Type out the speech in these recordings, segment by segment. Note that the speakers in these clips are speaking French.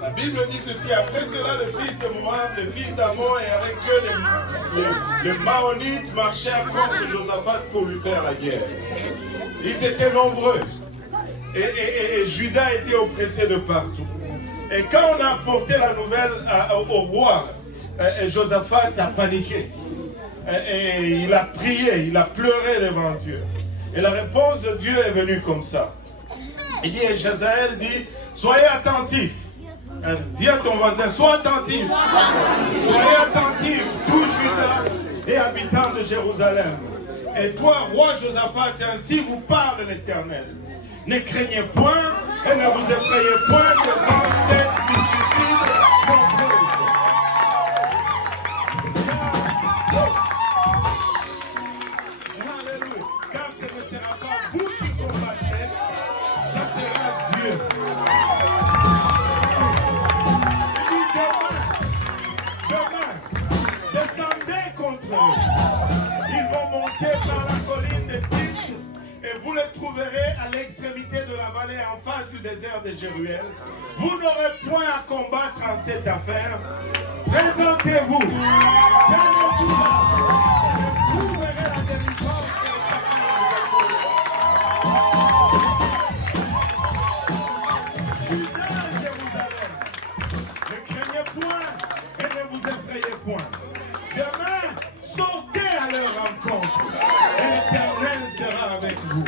La Bible dit ceci, après cela, le fils de Moab, le fils d'Ammon, et avec eux les Maonites marchèrent contre Josaphat pour lui faire la guerre. Ils étaient nombreux. Et Juda était oppressé de partout. Et quand on a apporté la nouvelle au roi, Josaphat a paniqué. Et il a prié, il a pleuré devant Dieu. Et la réponse de Dieu est venue comme ça. Il dit, et Jazaël dit, soyez attentifs. Dis à ton voisin, sois attentif. Soyez attentif, tout Juda et habitants de Jérusalem. Et toi, roi Josaphat, ainsi vous parle l'Éternel. Ne craignez point et ne vous effrayez point devant cette multitude nombreuse. Alléluia. Car ce ne sera pas vous qui combattrez, ça sera Dieu. Demain, descendez contre eux. Ils vont monter par la colline de Tis et vous les trouverez à l'extrémité de la vallée en face du désert de Jéruel. Vous n'aurez point à combattre en cette affaire. Présentez-vous. Tenez-vous là. Vous verrez la délivrance que Juda et Jérusalem. Ne craignez point et ne vous effrayez point. Demain, sautez à leur rencontre et l'Éternel sera avec vous.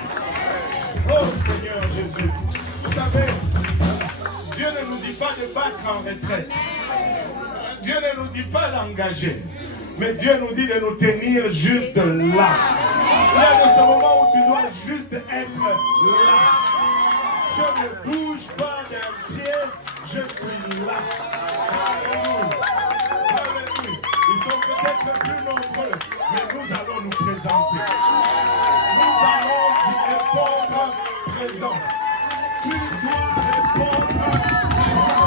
Oh Seigneur Jésus, vous savez, Dieu ne nous dit pas de battre en retraite. Dieu ne nous dit pas d'engager. Mais Dieu nous dit de nous tenir juste là. Là, de ce moment où tu dois juste être là. Je ne bouge pas d'un pied, je suis là. Alléluia. Alléluia. Ils sont peut-être plus nombreux, mais nous allons nous présenter. Nous allons y répondre présent. Tu dois répondre présent.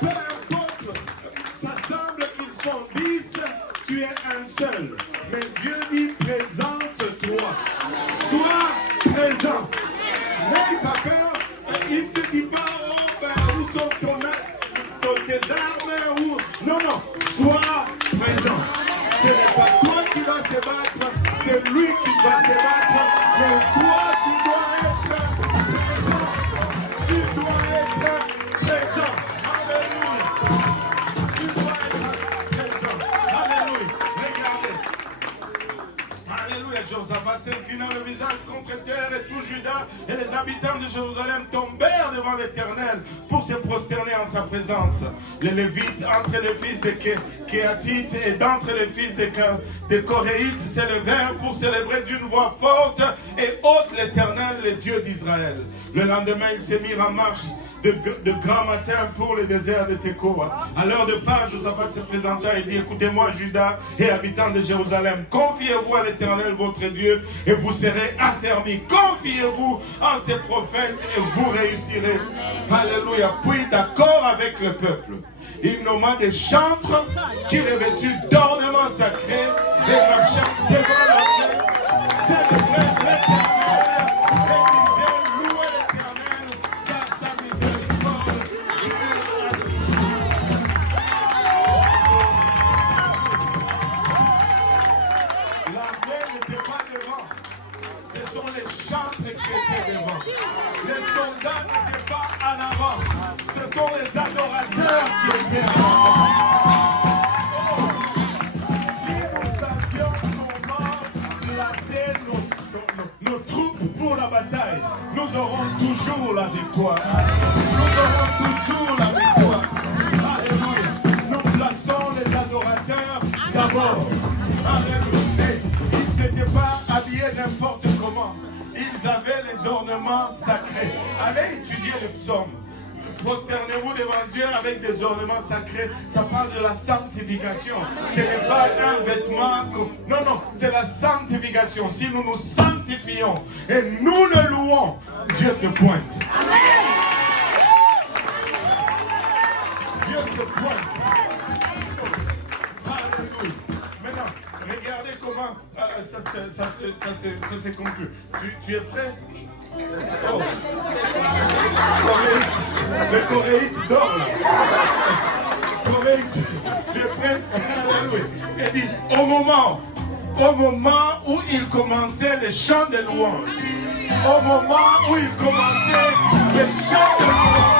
Peu importe, ça semble qu'ils sont 10, tu es un seul. Mais Dieu dit présente-toi. Sois présent. N'aie pas peur. Il ne te dit pas, oh ben, où sont tes armes ou... Non, non, sois présent. Ce n'est pas toi qui vas se battre, c'est lui qui va se battre. Mais toi, tu dois être présent. Tu dois être présent. Alléluia. Tu dois être présent. Alléluia. Regardez. Alléluia. Josaphat s'inclina le visage contre terre et tout Juda et les habitants de Jérusalem tombèrent devant l'Éternel pour se prosterner en sa présence. Les Lévites, entre les fils de Kéatites et d'entre les fils de Coréites, s'élevèrent pour célébrer d'une voix forte et haute l'Éternel, le Dieu d'Israël. Le lendemain, ils se mirent en marche de grand matin pour le désert de Tekoa. À l'heure de part, Josaphat se présenta et dit, écoutez-moi Juda et habitants de Jérusalem, confiez-vous à l'Éternel votre Dieu et vous serez affermis. Confiez-vous en ses prophètes et vous réussirez. Alléluia. Puis d'accord avec le peuple, il nomma des chantres qui revêtus d'ornements sacrés et marchant devant la main, célébraient l'Éternel. Les soldats n'étaient pas en avant. Ce sont les adorateurs qui étaient en avant. Si nous savions comment placer nos troupes pour la bataille, nous aurons toujours la victoire. Nous aurons toujours la victoire. Alléluia. Nous plaçons les adorateurs d'abord. Alléluia. Ils n'étaient pas habillés n'importe comment. Ils avaient les ornements sacrés. Allez étudier le psaume. Prosternez-vous devant Dieu avec des ornements sacrés. Ça parle de la sanctification. Ce n'est pas un vêtement. Non, non, c'est la sanctification. Si nous nous sanctifions et nous le louons, Dieu se pointe. Amen. Dieu se pointe. c'est conclu. Tu es prêt? Oh. Le Coréite dort là. Coréite, tu es prêt? Alléluia. Il dit, au moment où il commençait les chants de louange, au moment où il commençait les chants de louange,